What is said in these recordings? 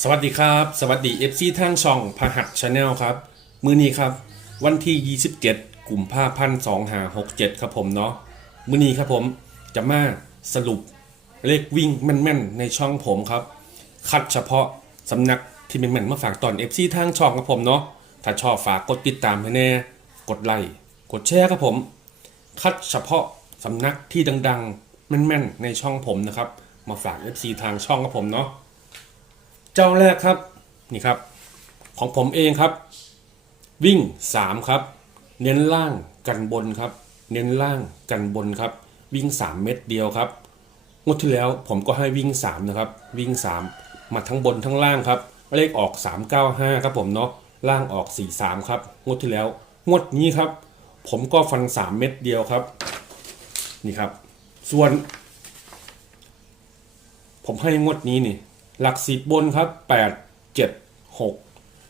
สวัสดีครับ สวัสดี FC ทางช่องพหัสชาแนลครับ มือนี้ครับ วันที่ 27กลุ่มภาพันธ์2567ครับผมเนาะมือนี้ครับผมจะมาสรุปเลขวิ่งแม่นๆในช่องผมครับ คัดเฉพาะสำนักที่แม่นๆมาฝากตอน FC ทางช่องครับผมเนาะถ้าชอบฝากกดติดตามให้แน่ กดไลค์กดแชร์ครับผม คัดเฉพาะสำนักที่ดังๆแม่นๆในช่องผมนะครับ มาฝาก FC ทางช่องครับผมเนาะ เจ้าแรกครับนี่ครับ ของผมเองครับ วิ่ง 3 ครับ เน้นล่างกันบนครับ เน้นล่างกันบนครับ วิ่ง 3 เม็ดเดียวครับงวดที่แล้วผมก็ให้วิ่ง 3 นะครับ วิ่ง 3 มาทั้งบนทั้งล่างครับ เลขออก 395 ครับผมเนาะล่างออก 43 ครับงวดที่แล้วงวดนี้ครับ ผมก็ฟัน 3 เม็ดเดียวครับ นี่ครับ ส่วน ผมให้งวดนี้นี่ หลักสิบบนครับแปดเจ็ดหก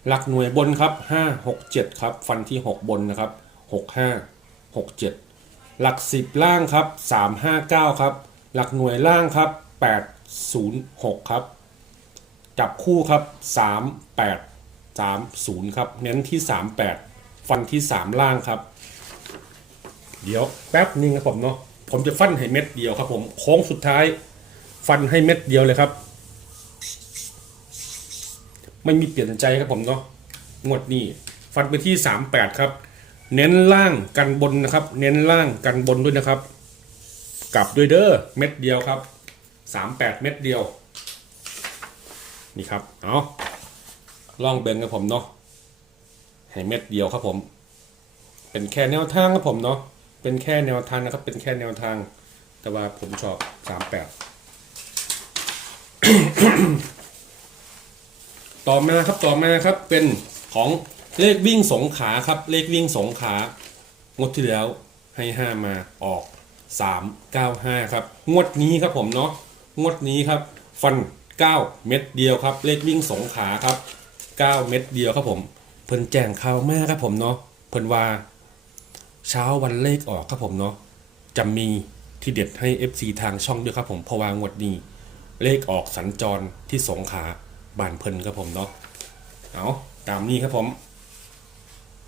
หลักหน่วยบนครับห้าหกเจ็ดครับ ฟันที่หกบนนะครับหกห้าหกเจ็ดหลักสิบล่างครับสามห้าเก้าครับ หลักหน่วยล่างครับแปดศูนย์หกครับ จับคู่ครับสามแปดสามศูนย์ครับ เน้นที่สามแปดฟันที่สามล่างครับ เดี๋ยวแป๊บนึงครับผมเนาะผมจะฟันให้เม็ดเดียวครับผมโค้งสุดท้าย ฟันให้เม็ดเดียวเลยครับ ไม่มีเปลี่ยนใจครับผมเนาะงวดนี้ฟันไปที่ 38 ครับ เน้นล่างกันบนนะครับ เน้นล่างกันบนด้วยนะครับ กลับด้วยเด้อเม็ดเดียวครับ 38 เม็ดเดียว นี่ครับเอาล่องเบนกับผมเนาะให้เม็ดเดียวครับผม เป็นแค่แนวทางครับผมเนาะเป็นแค่แนวทางนะครับ เป็นแค่แนวทาง แต่ว่าผมชอบ 38 ต่อมาครับต่อมาครับเป็นของเลขวิ่งสงขาครับเลขวิ่งสงขางวดที่แล้วให้ห้ามาออกสามเก้าห้าครับงวดนี้ครับผมเนาะงวดนี้ครับ ฟันเก้าเม็ดเดียวครับ เลขวิ่งสงขาครับเก้าเม็ดเดียวครับผมเพิ่นแจ้งข่าวมากครับผมเนาะเพิ่นว่าเช้าวันเลขออกครับผมเนาะจะมีที่เด็ดให้ FC ทางช่องด้วยครับผมเพราะว่างวดนี้ เลขออกสัญจรที่สงขา บ้านเพิ่นครับผมเนาะเอาตามนี้ครับผม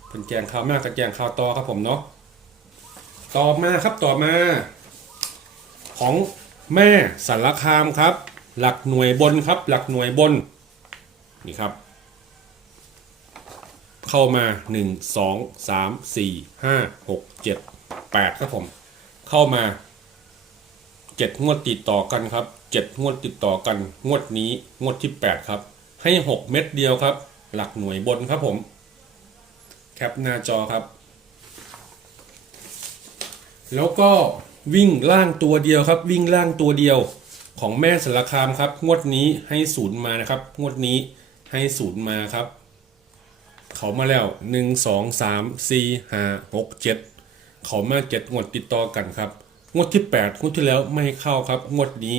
เพิ่นแจงข่าวมากกับแจงข่าวต่อครับผมเนาะต่อมาครับต่อมา ของแม่สารคามครับ หลักหน่วยบนครับ หลักหน่วยบนนี่ครับ เข้ามา 1 2 3 4 5 6 7 8 ครับผม เข้ามาเจ็ดงวดติดต่อกันครับ เจ็ดงวดติดต่อกัน งวดนี้งวดที่แปดครับ ให้หกเม็ดเดียวครับ หลักหน่วยบนครับผม แคปหน้าจอครับ แล้วก็วิ่งล่างตัวเดียวครับ วิ่งล่างตัวเดียวของแม่สารคามครับ งวดนี้ให้ศูนย์มานะครับ งวดนี้ให้ศูนย์มาครับ เขามาแล้วหนึ่งสองสามสี่ห้าหกเจ็ดเขามาเจ็ดงวดติดต่อกันครับ งวดที่แปดงวดที่แล้วไม่เข้าครับ งวดนี้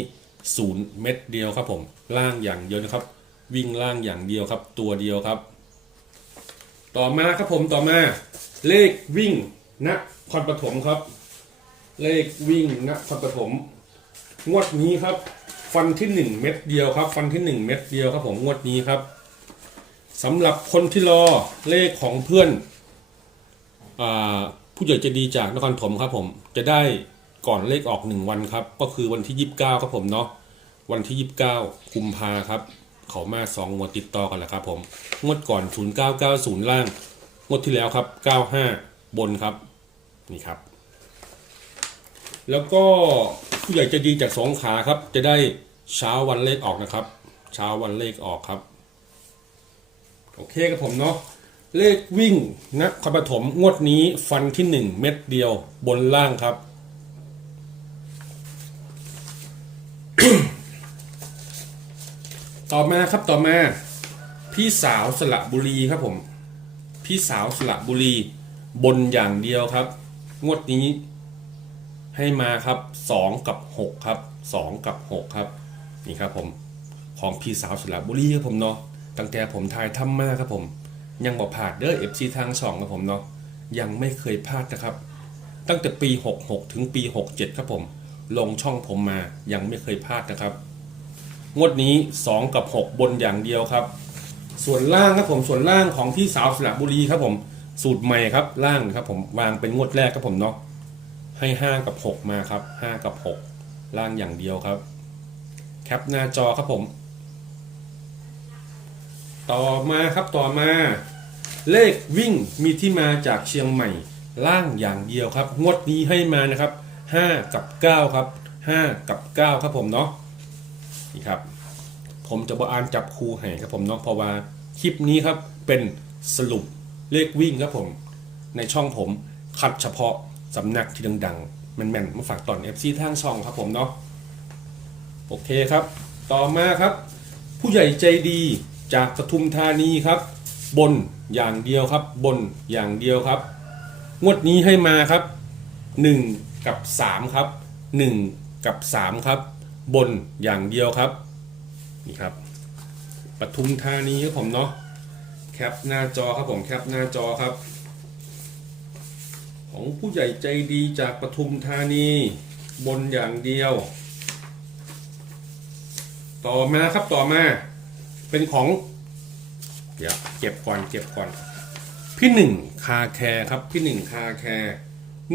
ศูนย์เม็ดเดียวครับผมล่างอย่างเดียวนะครับ วิ่งล่างอย่างเดียวครับ ตัวเดียวครับ ต่อมาครับผมต่อมา เลขวิ่งนครปฐมครับ เลขวิ่งนครปฐมงวดนี้ครับ ฟันที่หนึ่งเม็ดเดียวครับ ฟันที่หนึ่งเม็ดเดียวครับผมงวดนี้ครับสำหรับคนที่รอเลขของเพื่อนอผู้ใหญ่จะดีจากนครปฐมครับผมจะได้ ก่อนเลขออกหนึ่งวันครับ ก็คือวันที่ยี่สิบเก้าครับผมเนาะวันที่ยี่สิบเก้ากุมภาครับ เขามาสองงวดติดต่อกันแล้วครับผมงวดก่อน0990ล่างงวดที่แล้วครับ95บนครับนี่ครับ แล้วก็ผู้ใหญ่จะดีจากสองขาครับ จะได้เช้าวันเลขออกนะครับ เช้าวันเลขออกครับ โอเคครับผมเนาะเลขวิ่งนะครปฐมงวดนี้ฟันที่ 1 เม็ดเดียวบนล่างครับ ต่อมาครับต่อมา พี่สาวสระบุรีครับผม พี่สาวสระบุรี บนอย่างเดียวครับ งวดนี้ ให้มาครับสองกับหกครับสองกับหกครับนี่ครับผมของพี่สาวสระบุรีครับผมเนาะตั้งแต่ผมถ่ายทำมาครับผม ยังบอกผ่านเด้อเอฟซีทางสองครับผมเนาะยังไม่เคยพลาดนะครับ ตั้งแต่ปี 66 ถึงปี 67 ครับผม ลงช่องผมมายังไม่เคยพลาดนะครับ งวดนี้ 2 กับ 6 บนอย่างเดียวครับ ส่วนล่างครับผมส่วนล่างของที่สาวสระบุรีครับผมสูตรใหม่ครับล่างครับผมวางเป็นงวดแรกครับผมเนาะให้ 5 กับ 6 มาครับ 5 กับ 6 ล่างอย่างเดียวครับ แคปหน้าจอครับผม ต่อมาครับต่อมา เลขวิ่งมีที่มาจากเชียงใหม่ ล่างอย่างเดียวครับ งวดนี้ให้มานะครับ 5 กับ 9 ครับ 5 กับ 9 ครับผมเนาะ นี่ครับ ผมจะบอ่านจับคูให้ครับผมเนาะเพราะว่าคลิปนี้ครับเป็นสรุปเลขวิ่งครับผม ในช่องผมคัดเฉพาะสำนักที่ดังๆแม่นๆมาฝากตอน FC ทางช่องครับผมเนาะโอเคครับ ต่อมาครับ ผู้ใหญ่ใจดีจากปทุมธานีครับ บนอย่างเดียวครับ บนอย่างเดียวครับ งวดนี้ให้มาครับ 1 กับ 3 ครับ 1 กับ 3 ครับ บนอย่างเดียวครับ นี่ครับปทุมธานีครับผมเนาะแคปหน้าจอครับผมแคปหน้าจอครับ ของผู้ใหญ่ใจดีจากปทุมธานี บนอย่างเดียว ต่อมาครับต่อมาเป็นของเดี๋ยวเก็บก่อนเก็บก่อนพี่หนึ่งคาแคร์ครับพี่หนึ่งคาแคร์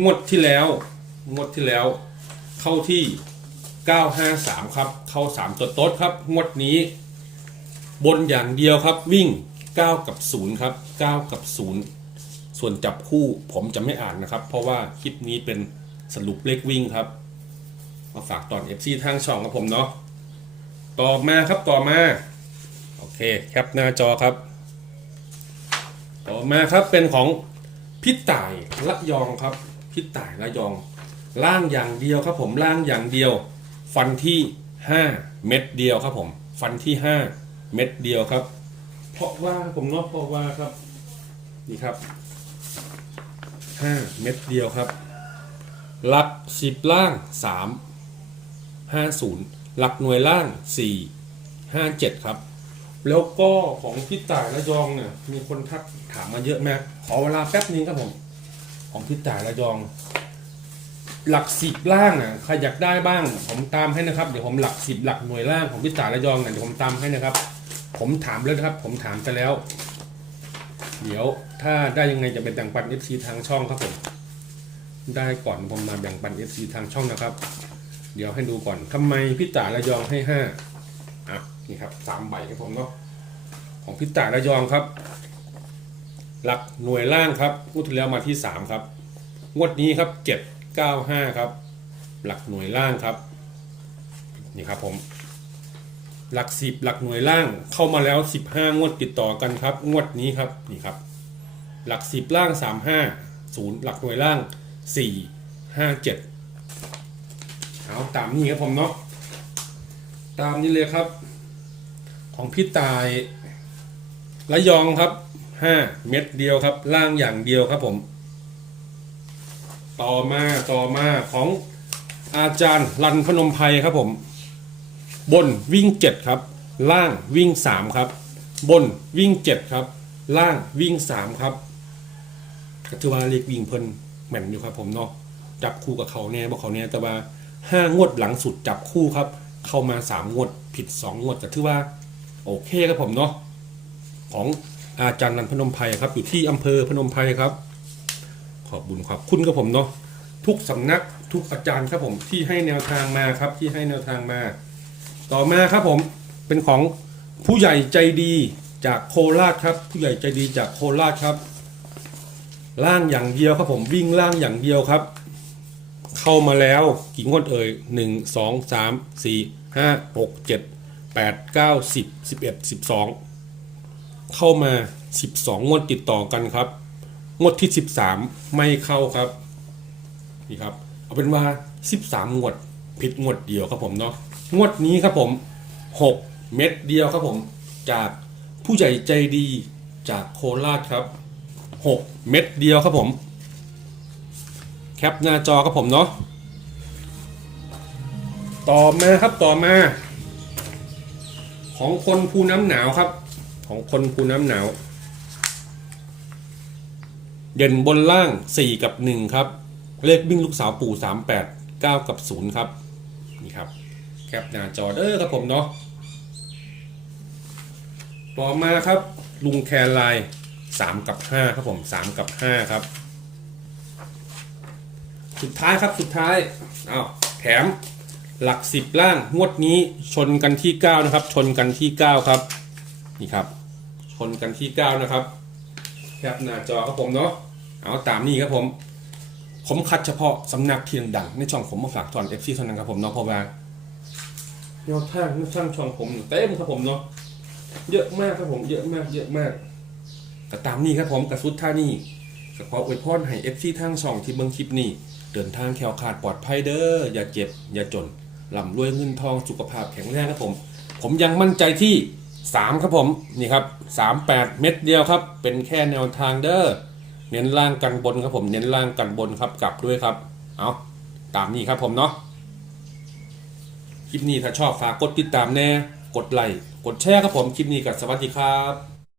งวดที่แล้ว งวดที่แล้ว เข้าที่ 953 ครับ เข้า 3 ตัวโต๊ดครับ งวดนี้ บนอย่างเดียวครับ วิ่ง 9 กับ 0 ครับ 9 กับ 0 ส่วนจับคู่ผมจะไม่อ่านนะครับ เพราะว่าคลิปนี้เป็นสรุปเลขวิ่งครับ มาฝากตอน FC ทางช่องกับผมเนาะ ต่อมาครับต่อมา โอเค แคปหน้าจอครับ ต่อมาครับเป็นของพี่ต่ายละยองครับพี่ต่ายละยองล่างอย่างเดียวครับผมล่างอย่างเดียว ฟันที่ 5 เม็ดเดียวครับผม ฟันที่ 5 เม็ดเดียวครับ เพราะว่าผมเนาะเพราะว่าครับนี่ครับ 5 เม็ดเดียวครับหลักสิบล่าง 3 50 หลักหน่วยล่าง 4 57 ครับ แล้วก็ของพี่ต่ายระยองเนี่ยมีคนทักถามมาเยอะมากขอเวลาแป๊บนึงครับผม ของพี่ต่ายระยอง หลักสิบล่างอะใครอยากได้บ้าง ผมตามให้นะครับ เดี๋ยวผมหลักสิบหลักหน่วยล่างของพี่ต่ายระยองเนี่ยเดี๋ยวผมตามให้นะครับ ผมถามแล้วนะครับ ผมถามไปแล้ว เดี๋ยวถ้าได้ยังไงจะเป็นแบ่งปัน FC ทางช่องครับผมได้ก่อนผมมาแบ่งปัน FC ทางช่องนะครับ เดี๋ยวให้ดูก่อนทำไมพี่ต่ายระยองให้ห้าอะนี่ครับสามใบครับผมเนาะของพิตาระยองครับ หลักหน่วยล่างครับงวดที่แล้วมาที่สามครับงวดนี้ครับเจ็ด เก้าห้าครับ หลักหน่วยล่างครับ นี่ครับผม หลักสิบหลักหน่วยล่างเข้ามาแล้วสิบห้างวดติดต่อกันครับ งวดนี้ครับ นี่ครับ หลักสิบล่างสามห้าศูนย์หลักหน่วยล่างสี่ห้าเอาตามนี้ครับผมเนาะ ตามนี้เลยครับ ของพี่ตายระยองครับห้าเม็ดเดียวครับ ล่างอย่างเดียวครับผม ต่อมาต่อมาของอาจารย์รันพนมไพรครับผม บนวิ่งเจ็ดครับ ล่างวิ่งสามครับ บนวิ่งเจ็ดครับ ล่างวิ่งสามครับก็ถือว่าเรียกวิ่งเพิ่นแม่นอยู่ครับผมเนาะจับคู่กับเขาแน่บอกเขาแน่แต่ว่าห้างวดหลังสุดจับคู่ครับ เข้ามาสามงวดผิดสองงวดแต่ถือว่า โอเคครับผมเนาะของอาจารย์นันพนมไพรครับ อยู่ที่อำเภอพนมไพรครับ ขอบบุญขอบคุณครับผมเนาะทุกสำนักทุกอาจารย์ครับผมที่ให้แนวทางมาครับที่ให้แนวทางมา ต่อมาครับผมเป็นของผู้ใหญ่ใจดีจากโคราชครับ ผู้ใหญ่ใจดีจากโคราชครับ ล่างอย่างเดียวครับผมวิ่งล่างอย่างเดียวครับ เข้ามาแล้วกี่งวดเอ่ยหนึ่งสองสามสี่ห้าหกเจ็ดแปดเก้าสิบสิบเอ็ดสิบสองเข้ามาสิบสองงวดติดต่อกันครับ งวดที่สิบสามไม่เข้าครับนี่ครับ เอาเป็นว่าสิบสามงวดผิดงวดเดียวครับผมเนาะงวดนี้ครับผมหกเม็ดเดียวครับผมจากผู้ใหญ่ใจดีจากโคราชครับหกเม็ดเดียวครับผม แคปหน้าจอครับผมเนาะต่อมาครับต่อมา ของคนภูน้ำหนาวครับ ของคนภูน้ำหนาว เด่นบนล่าง 4 กับ 1 ครับ เลขวิ่งลูกสาวปู่ 38 9 กับ 0 ครับ นี่ครับ แคปหน้าจอเด้อครับผมเนาะต่อมาครับ ลุงแคร์ไลน์สามกับห้าครับผมสามกับห้าครับ สุดท้ายครับสุดท้ายอ้าวแถมหลักสิบล่างงวดนี้ชนกันที่เก้านะครับ ชนกันที่เก้าครับ นี่ครับ ชนกันที่เก้านะครับแคปหน้าจอครับผมเนาะ เอาตามนี้ครับผม ผมคัดเฉพาะสำนักที่ดังในช่องผมมาฝากตอนเอฟซีเท่านั้นครับผมเนาะเพราะว่าแนวทางในช่างช่องผมเต็มครับผมเนาะเยอะมากครับผมเยอะมากเยอะมากก็ตามนี้ครับผมกระสุดท่านี่ก็ขออวยพรให้เอฟซีทางช่องที่เบิ่งคลิปนี้ เดินทางแคล้วคลาดปลอดภัยเด้ออย่าเจ็บ อย่าจนร่ำรวยเงินทองสุขภาพแข็งแรงครับผม ผมยังมั่นใจที่ 3 ครับผม นี่ครับ 38 เม็ดเดียวครับ เป็นแค่แนวทางเด้อ เน้นล่างกันบนครับผมเน้นล่างกันบนครับกลับด้วยครับ เอาตามนี้ครับผมเนาะคลิปนี้ถ้าชอบฝากกดติดตามแน่กดไลค์กดแชร์ครับผมคลิปนี้กับสวัสดีครับ